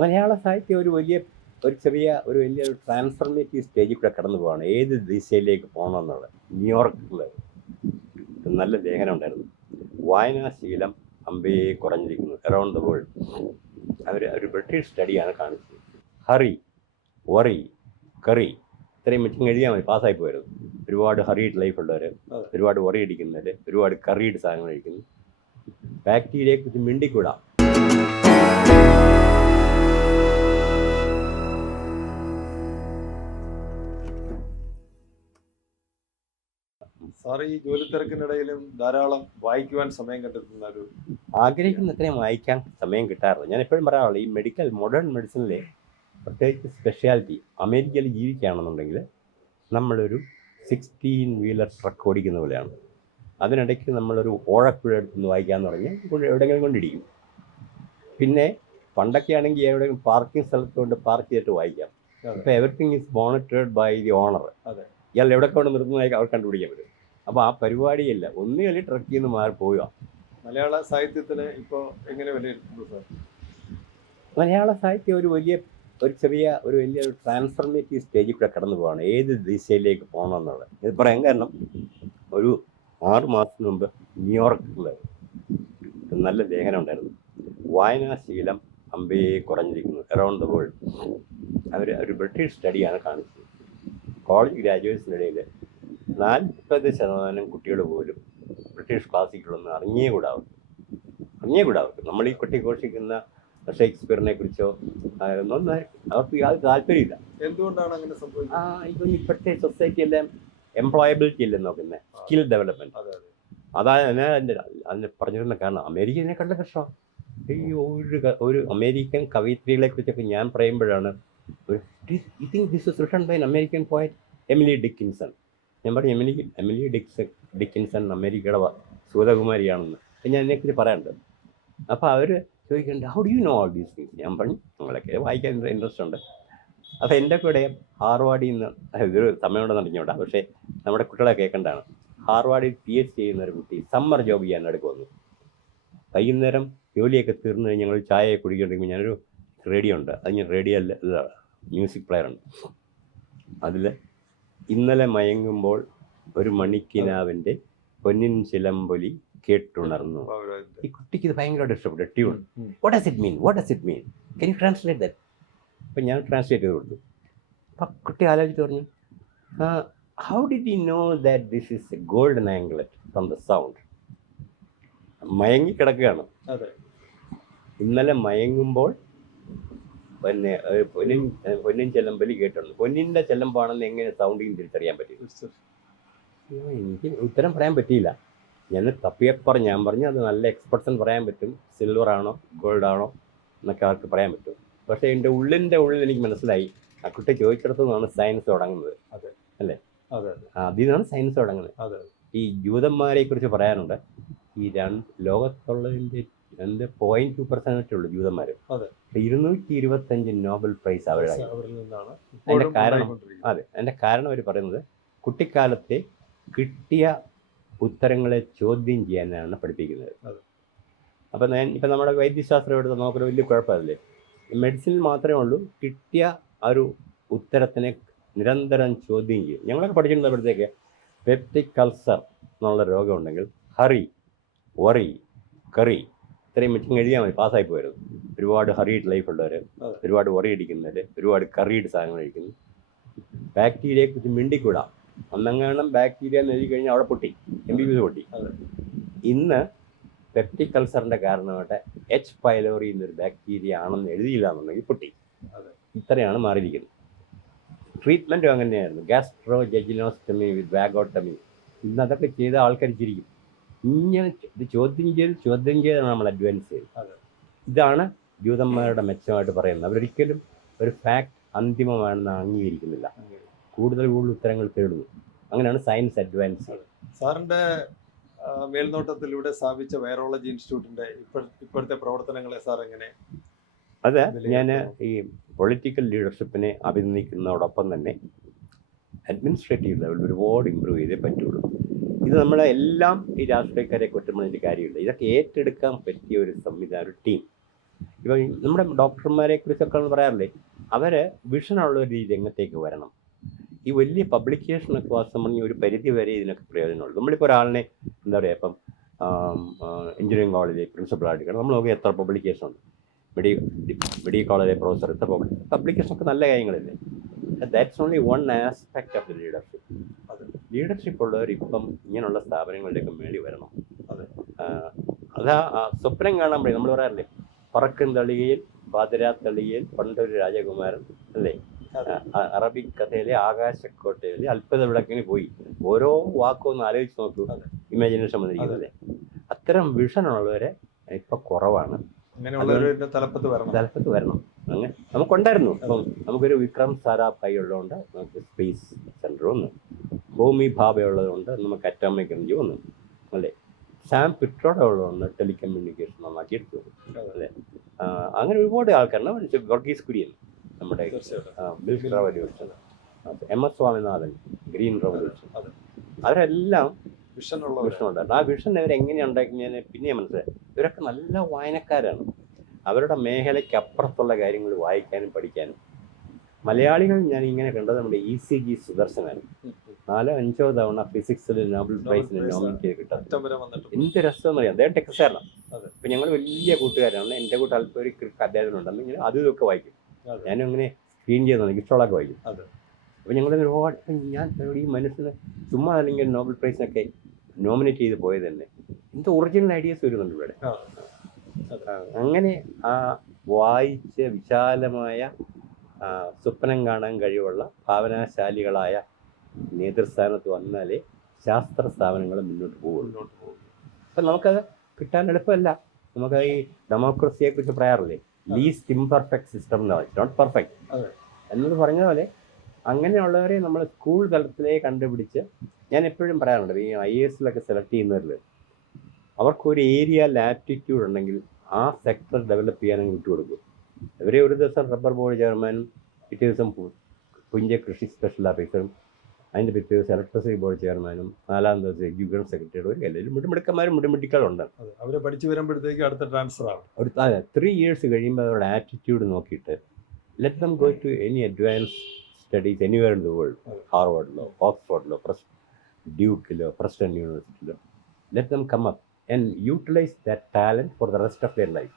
മലയാള സാഹിത്യം ഒരു വലിയൊരു ട്രാൻസ്ഫർമേറ്റീവ് സ്റ്റേജിൽ കൂടെ കടന്നു പോവാണ്. ഏത് ദിശയിലേക്ക് പോകണമെന്നുള്ളത്. ന്യൂയോർക്കിൽ നല്ല ലേഖനം ഉണ്ടായിരുന്നു. വായനാശീലം അമ്പേ കുറഞ്ഞിരിക്കുന്നു അറൗണ്ട് ദ വേൾഡ്. ഒരു ബ്രിട്ടീഷ് സ്റ്റഡിയാണ് കാണിച്ചത്. ഹറി, വറി, കറി ഇത്രയും മിച്ചം എഴുതിയാൽ മതി, പാസ്സായി പോയത്. ഒരുപാട് ഹറീഡ് ലൈഫുള്ളവർ, ഒരുപാട് വറി അടിക്കുന്നവർ, ഒരുപാട് കറീഡ് സാധനങ്ങൾ കഴിക്കുന്നു. ബാക്ടീരിയയെക്കുറിച്ച് മിണ്ടിക്കൂടാ. സാർ ഈ ജോലി തിരക്കിനിടയിലും ധാരാളം വായിക്കുവാൻ സമയം കണ്ടെത്തുന്ന ഒരു ആഗ്രഹിക്കുന്ന അത്രയും വായിക്കാൻ സമയം കിട്ടാറില്ല. ഞാൻ എപ്പോഴും പറയാറുള്ളൂ, ഈ മോഡേൺ മെഡിസിനിലെ പ്രത്യേകിച്ച് സ്പെഷ്യാലിറ്റി, അമേരിക്കയിൽ ജീവിക്കുകയാണെന്നുണ്ടെങ്കിൽ നമ്മളൊരു 16 വീലർ ട്രക്ക് ഓടിക്കുന്ന പോലെയാണ്. അതിനിടയ്ക്ക് നമ്മളൊരു ഓഴപ്പുഴ എടുത്തുനിന്ന് വായിക്കാമെന്ന് പറഞ്ഞാൽ എവിടെയെങ്കിലും കൊണ്ടിരിക്കും. പിന്നെ പണ്ടൊക്കെ ആണെങ്കിൽ എവിടെയെങ്കിലും പാർക്കിംഗ് സ്ഥലത്ത് കൊണ്ട് പാർക്ക് ചെയ്തിട്ട് വായിക്കാം. ഇപ്പോൾ everything is monitored by the owner. ഇയാൾ എവിടെ കൊണ്ട് നിർത്തുന്നതായി അവർ കണ്ടുപിടിക്കാൻ പറ്റും. അപ്പോൾ ആ പരിപാടിയല്ല, ഒന്നുകിൽ ട്രക്കിൽ നിന്ന് മാറി പോവുക. മലയാള സാഹിത്യത്തിന് ഇപ്പോൾ എങ്ങനെ വിലയിരുത്തുന്നു സാർ? മലയാള സാഹിത്യം ഒരു വലിയൊരു ട്രാൻസ്ഫർമേറ്റീവ് സ്റ്റേജിൽ കൂടെ കടന്നു പോവാണ്. ഏത് ദിശയിലേക്ക് പോകണമെന്നുള്ളത്. ഇത് പറയാൻ കാരണം, ഒരു 6 മാസത്തിന് മുമ്പ് ന്യൂയോർക്കിൽ നല്ല ലേഖനം ഉണ്ടായിരുന്നു. വായനാശീലം അമ്പേ കുറഞ്ഞിരിക്കുന്നു അറൗണ്ട് ദ വേൾഡ്. ഒരു ബ്രിട്ടീഷ് സ്റ്റഡിയാണ് കാണിച്ചത്. കോളേജ് ഗ്രാജുവേറ്റ്സിനിടയിൽ 40% കുട്ടികൾ പോലും ബ്രിട്ടീഷ് ക്ലാസിക്കുകളൊന്നും അറിഞ്ഞേകൂടാവും. നമ്മൾ ഈ ഘോഷിക്കുന്ന ഷേക്സ്പിയറിനെ കുറിച്ചോ ഒന്നും അവർക്ക് യാതൊരു താല്പര്യമില്ല. എന്തുകൊണ്ടാണ് അങ്ങനെ സംഭവിക്കുന്നത്? ഇപ്പം ഇപ്പോഴത്തെ സൊസൈറ്റിയെല്ലാം എംപ്ലോയബിലിറ്റി അല്ലേ നോക്കുന്നത്, സ്കിൽ ഡെവലപ്മെൻറ്റ്. അതാണ് അതിന് പറഞ്ഞിരുന്ന കാരണം. അമേരിക്കനെക്കാളും കഷ്ടമാണ്. ഈ ഒരു അമേരിക്കൻ കവയിത്രികളെ കുറിച്ചൊക്കെ ഞാൻ പറയുമ്പോഴാണ്, I think this is written by American poet Emily Dickinson. ഞാൻ പറഞ്ഞു, എമിലി ഡിക്കിൻസൺ അമേരിക്കയുടെ സൂതകുമാരിയാണെന്ന്. ഞാൻ ഇതിനെക്കുറിച്ച് പറയാനുണ്ട്. അപ്പോൾ അവർ ചോദിക്കുന്നുണ്ട്, how do you know all these things? ഞാൻ പറഞ്ഞു, നിങ്ങളൊക്കെ വായിക്കാൻ ഇൻട്രസ്റ്റ് ഉണ്ട്. അപ്പോൾ എൻ്റെ കൂടെ ഹാർവാർഡിൽ നിന്ന്, ഇതൊരു സമയമുണ്ടെന്ന് അറിഞ്ഞൂടാ, പക്ഷേ നമ്മുടെ കുട്ടികളെ കേൾക്കേണ്ടതാണ്. ഹാർവാർഡിൽ PhD ചെയ്യുന്ന ഒരു കുട്ടി സമ്മർ ജോബ് ചെയ്യാൻ അടുക്ക് വന്നു. വൈകുന്നേരം ജോലിയൊക്കെ തീർന്നു കഴിഞ്ഞ് ഞങ്ങൾ ചായ കുടിക്കുന്നുണ്ടെങ്കിൽ ഞാനൊരു റേഡിയോ ഉണ്ട്, അത് ഞാൻ റേഡിയോയിൽ മ്യൂസിക് പ്ലെയറുണ്ട്. അതിൽ ഇന്നലെ മയങ്ങുമ്പോൾ ഒരു മണിക്കിനാവിൻ്റെ പൊന്നിൻ ചിലമ്പൊലി കേട്ടുണർന്നു. ഈ കുട്ടിക്ക് ഇത് ഭയങ്കരമായിട്ട് ഇഷ്ടപ്പെട്ടു tune. What does it mean can you translate that? അപ്പം ഞാൻ ട്രാൻസ്ലേറ്റ് ചെയ്ത് കൊടുത്തു. അപ്പം കുട്ടി ആലോചിച്ച് പറഞ്ഞു, how did you know that this is a golden anklet from the sound? മയങ്ങിക്കിടക്കുകയാണ്. ഇന്നലെ മയങ്ങുമ്പോൾ പിന്നെ പൊന്നിൻ ചെലമ്പലി കേട്ടുണ്ട്. പൊന്നിൻ്റെ ചെലമ്പാണെന്ന് എങ്ങനെ സൗണ്ടിങ് തിരിച്ചറിയാൻ പറ്റും? എനിക്ക് ഉത്തരം പറയാൻ പറ്റിയില്ല. ഞാൻ തപ്പിയപ്പുറം ഞാൻ പറഞ്ഞു, അത് നല്ല എക്സ്പെർട്സ് പറയാൻ പറ്റും, സിൽവർ ആണോ ഗോൾഡ് ആണോ എന്നൊക്കെ അവർക്ക് പറയാൻ പറ്റും. പക്ഷേ എൻ്റെ ഉള്ളിൽ എനിക്ക് മനസ്സിലായി, ആ കുട്ടി ചോദിച്ചിടത്തു നിന്നാണ് സയൻസ് തുടങ്ങുന്നത്. അല്ലേ? അതിൽ നിന്നാണ് സയൻസ് തുടങ്ങുന്നത്. ഈ ജൂതന്മാരെ കുറിച്ച് പറയാനുണ്ട്. ഈ ലോകത്തുള്ളതിൻ്റെ 0.2% ഉള്ളൂ ജൂതന്മാർ. 225 നോബൽ പ്രൈസ് അവരുടെ. അതിൻ്റെ കാരണം അവർ പറയുന്നത്, കുട്ടിക്കാലത്തെ കിട്ടിയ ഉത്തരങ്ങളെ ചോദ്യം ചെയ്യാനാണ് പഠിപ്പിക്കുന്നത്. അപ്പം ഇപ്പം നമ്മുടെ വൈദ്യശാസ്ത്രം എടുത്ത് നോക്കുന്ന വലിയ കുഴപ്പമില്ലേ? മെഡിസിനിൽ മാത്രമേ ഉള്ളൂ കിട്ടിയ ആ ഒരു ഉത്തരത്തിനെ നിരന്തരം ചോദ്യം ചെയ്യും. ഞങ്ങളൊക്കെ പഠിച്ചിരുന്നപ്പോഴത്തേക്ക് പെപ്റ്റിക് അൾസർ എന്നുള്ള രോഗമുണ്ടെങ്കിൽ ഹറി, വറി, കറി ഇത്രയും മിച്ചം എഴുതിയാൽ മതി, പാസ്സായി പോയത്. ഒരുപാട് ഹറീഡ് ലൈഫുള്ളവർ, ഒരുപാട് വറി അടിക്കുന്നവർ, ഒരുപാട് കറീഡ് സാധനങ്ങൾ കഴിക്കുന്നു. ബാക്ടീരിയയെക്കുറിച്ച് മിണ്ടിക്കൂടാ. അന്നങ്ങാണം ബാക്ടീരിയ എന്ന് എഴുതി കഴിഞ്ഞാൽ അവിടെ പൊട്ടി, MBBS പൊട്ടി. ഇന്ന് പെപ്റ്റിക് അൾസറിൻ്റെ കാരണമായിട്ട് H. പൈലോറി എന്നൊരു ബാക്ടീരിയ ആണെന്ന് എഴുതിയില്ല എന്നുണ്ടെങ്കിൽ പൊട്ടി. ഇത്രയാണ് മാറിയിരിക്കുന്നത്. ട്രീറ്റ്മെൻറ്റും അങ്ങനെയായിരുന്നു. ഗാസ്ട്രോജെജിനോസ്റ്റമി വിത്ത് വാഗോട്ടമി. ഇന്ന് അതൊക്കെ ചെയ്ത ആൾക്കാർ ചിരിക്കും. ഇങ്ങനെ ഇത് ചോദ്യം ചെയ്താണ് നമ്മൾ അഡ്വാൻസ് ചെയ്തത്. ഇതാണ് ജൂതന്മാരുടെ മെച്ചമായിട്ട് പറയുന്നത്. അവരൊരിക്കലും ഒരു ഫാക്ട് അന്തിമമാണെന്ന് അംഗീകരിക്കുന്നില്ല, കൂടുതൽ ഉത്തരങ്ങൾ തേടുന്നു. അങ്ങനെയാണ് സയൻസ് അഡ്വാൻസ് ചെയ്യുന്നത്. സാറിൻ്റെ മേൽനോട്ടത്തിലൂടെ സ്ഥാപിച്ച വൈറോളജി ഇൻസ്റ്റിറ്റ്യൂട്ടിൻ്റെ ഇപ്പോഴത്തെ പ്രവർത്തനങ്ങളെ സാർ എങ്ങനെ? അത് ഞാൻ ഈ പൊളിറ്റിക്കൽ ലീഡർഷിപ്പിനെ അഭിനന്ദിക്കുന്നതോടൊപ്പം തന്നെ അഡ്മിനിസ്ട്രേറ്റീവ് ലെവൽ ഒരുപാട് ഇമ്പ്രൂവ് ചെയ്തേ പറ്റുള്ളൂ. ഇത് നമ്മളെ എല്ലാം ഈ രാഷ്ട്രീയക്കാരെ കുറ്റം പറഞ്ഞിട്ട് കാര്യമില്ല. ഇതൊക്കെ ഏറ്റെടുക്കാൻ പറ്റിയ ഒരു സംവിധാനം, ഒരു ടീം. ഇപ്പം നമ്മുടെ ഡോക്ടർമാരെ കുറിച്ചൊക്കെ പറയാറില്ലേ, അവർ വിഷനുള്ള ഒരു രംഗത്തേക്ക് വരണം. ഈ വലിയ പബ്ലിക്കേഷനൊക്കെ വാസം പറഞ്ഞ ഒരു പരിധി വരെ ഇതിനൊക്കെ പ്രയോജനമുള്ളൂ. നമ്മളിപ്പോൾ ഒരാളിനെ എന്താ പറയുക, ഇപ്പം എഞ്ചിനീയറിംഗ് കോളേജിൽ പ്രിൻസിപ്പളായിട്ട് കാരണം നമ്മൾ നോക്കി എത്ര പബ്ലിക്കേഷൻ ഉണ്ട്, മെഡിക്കൽ കോളേജിലെ പ്രൊഫസർ എത്ര പബ്ലിക്കേഷനൊക്കെ നല്ല കാര്യങ്ങളല്ലേ. That's only one aspect of the leadership. Leadership ഉള്ളവർ ഇപ്പം ഇങ്ങനെയുള്ള സ്ഥാപനങ്ങളിലേക്ക് മേടി വരണം. അതാ സ്വപ്നം കാണാൻ പറ്റും. നമ്മൾ പറയാറില്ലേ, പറക്കും തളികയിൽ പാതിരാത്തളികയിൽ പണ്ടൊരു രാജകുമാരൻ അല്ലേ, അറബിക് കഥയിലെ ആകാശക്കോട്ടയിലെ അത്ഭുത വിളക്കിന് പോയി. ഓരോ വാക്കും ഒന്ന് ആലോചിച്ച് നോക്കൂ, ഇമാജിനേഷൻ വന്നിരിക്കുന്നതല്ലേ. അത്തരം വിഷനുള്ളവരെ ഇപ്പൊ കുറവാണ്. തലപ്പത്ത് വരണം. അങ്ങനെ നമുക്കുണ്ടായിരുന്നു. ഇപ്പം നമുക്കൊരു വിക്രം സാരാഭായി ഉള്ളതുകൊണ്ട് നമുക്ക് സ്പേസ് സെന്റർ വന്നു, ഹോമി ഭാബ ഉള്ളതുകൊണ്ട് നമുക്ക് അറ്റോമിക് എനർജി വന്നു അല്ലേ, സാം പിട്രോടെ ഉള്ളതുകൊണ്ട് ടെലികമ്മ്യൂണിക്കേഷൻ നന്നാക്കി എടുത്തു അല്ലേ. അങ്ങനെ ഒരുപാട് ആൾക്കാരുണ്ട്. വർഗീസ് കുര്യൻ, നമ്മുടെ build revolution, MS Swaminathan, green revolution, അവരെല്ലാം വിഷനുണ്ടായിരുന്നു. ആ വിഷൻ ഇവരെങ്ങനെയാണ് ഉണ്ടാക്കുന്നതിന് പിന്നെ മനസ്സിലായി. ഇവരൊക്കെ നല്ല വായനക്കാരാണ്. അവരുടെ മേഖലയ്ക്ക് അപ്പുറത്തുള്ള കാര്യങ്ങൾ വായിക്കാനും പഠിക്കാനും. മലയാളികൾ ഞാൻ ഇങ്ങനെ കണ്ടത് നമ്മുടെ ECG സുദർശനാണ്. 4-5 തവണ ഫിസിക്സിൽ നോബൽ പ്രൈസിന് നോമിനേറ്റ് ചെയ്ത് കിട്ടുന്നത്. എന്ത് രസമെന്ന് അറിയാം. അദ്ദേഹം ടെക്സാറിലാണ്. ഇപ്പം ഞങ്ങൾ വലിയ കൂട്ടുകാരാണ്. എൻ്റെ കൂട്ട് അല്പം ഒരു അദ്ദേഹത്തിനുണ്ടെന്ന് ഇങ്ങനെ അതും ഇതൊക്കെ വായിക്കും. ഞാനും അങ്ങനെ സ്ക്രീൻ ചെയ്ത് എനിക്ക് ഇഷ്ടമുള്ളതൊക്കെ വായിക്കും. അപ്പോൾ ഞങ്ങൾ ഒരുപാട് ഞാൻ ഈ മനസ്സിന് ചുമ്മാ അല്ലെങ്കിൽ നോബൽ പ്രൈസിനൊക്കെ നോമിനേറ്റ് ചെയ്ത് പോയത് തന്നെ എന്ത് ഒറിജിനൽ ഐഡിയാസ് വരുന്നുണ്ട് ഇവിടെ. അങ്ങനെ ആ വായിച്ച് വിശാലമായ സ്വപ്നം കാണാൻ കഴിവുള്ള ഭാവനാശാലികളായ നേതൃസ്ഥാനത്ത് വന്നാലേ ശാസ്ത്ര സ്ഥാപനങ്ങൾ മുന്നോട്ട് പോകുള്ളൂ. അപ്പം നമുക്കത് കിട്ടാൻ എളുപ്പമല്ല. നമുക്ക് ഈ ഡെമോക്രസിയെക്കുറിച്ച് പറയാറില്ലേ, ലീസ്റ്റ് ഇംപെർഫെക്റ്റ് സിസ്റ്റം എന്ന് പറയും, നോട്ട് പെർഫെക്റ്റ് എന്നത് പറഞ്ഞ പോലെ അങ്ങനെയുള്ളവരെ നമ്മൾ സ്കൂൾ തലത്തിലേ കണ്ടുപിടിച്ച്, ഞാൻ എപ്പോഴും പറയാറുണ്ട്, ഈ IAS സെലക്ട് ചെയ്യുന്നവരിൽ അവർക്കൊരു ഏരിയ ആപ്റ്റിറ്റ്യൂഡ് ഉണ്ടെങ്കിൽ ആ സെക്ടർ ഡെവലപ്പ് ചെയ്യാനും വിട്ടുകൊടുക്കും. ഇവരെ ഒരു ദിവസം റബ്ബർ ബോർഡ് ചെയർമാനും, പിറ്റേ ദിവസം പുഞ്ച കൃഷി സ്പെഷ്യൽ ഓഫീസറും, അതിൻ്റെ പിറ്റേ ദിവസം ഇലക്ട്രിസിറ്റി ബോർഡ് ചെയർമാനും, 4-ാം ദിവസം എക്സിക്യൂട്ടീവ് സെക്രട്ടറിയുടെ ഒരു എല്ലാവരും മിടുമിടുക്കന്മാരും മിടുമിടുക്കളുണ്ട്. അവർ പഠിച്ചു വരുമ്പോഴത്തേക്ക് അടുത്ത ട്രാൻസ്ഫർ ആവും. 3 years കഴിയുമ്പോൾ അവരുടെ ആറ്റിറ്റ്യൂഡ് നോക്കിയിട്ട് let them go to any advance studies anywhere in the world, ഹാർവർഡിലോ ഓക്സ്ഫോർഡിലോ ഡ്യൂക്കിലോ പ്രസ്റ്റൺ യൂണിവേഴ്സിറ്റിയിലോ, let them come up and utilize that talent for the rest of their life.